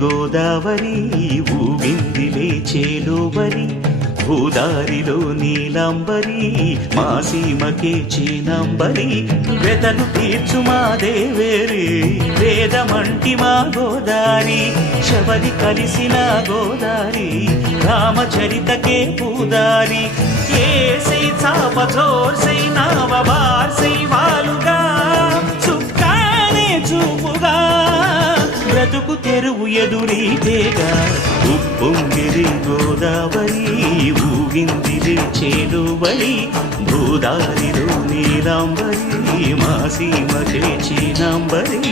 గోదావరి ఊగిందిలే చేలోవరి భూదారిలో నీలాంబరి మా సీమకే చీనాంబరి వెతలు తీర్చు మా దేవేరి వేదమంటి మా గోదారి శబరి కలిసిన గోదారి రామచరితకే పూదారి ఏసై చాప జోర్సై నావ బార్సై వాలుగా చుక్కానే చూపుగా బ్రతుకు తెరువు ఎదురీతేగా ఉప్పొంగిరి గోదావరి ఊగిందిరి చేలువరి భూదారిలో నీలాంబరి మా సీమకే చీనాంబరి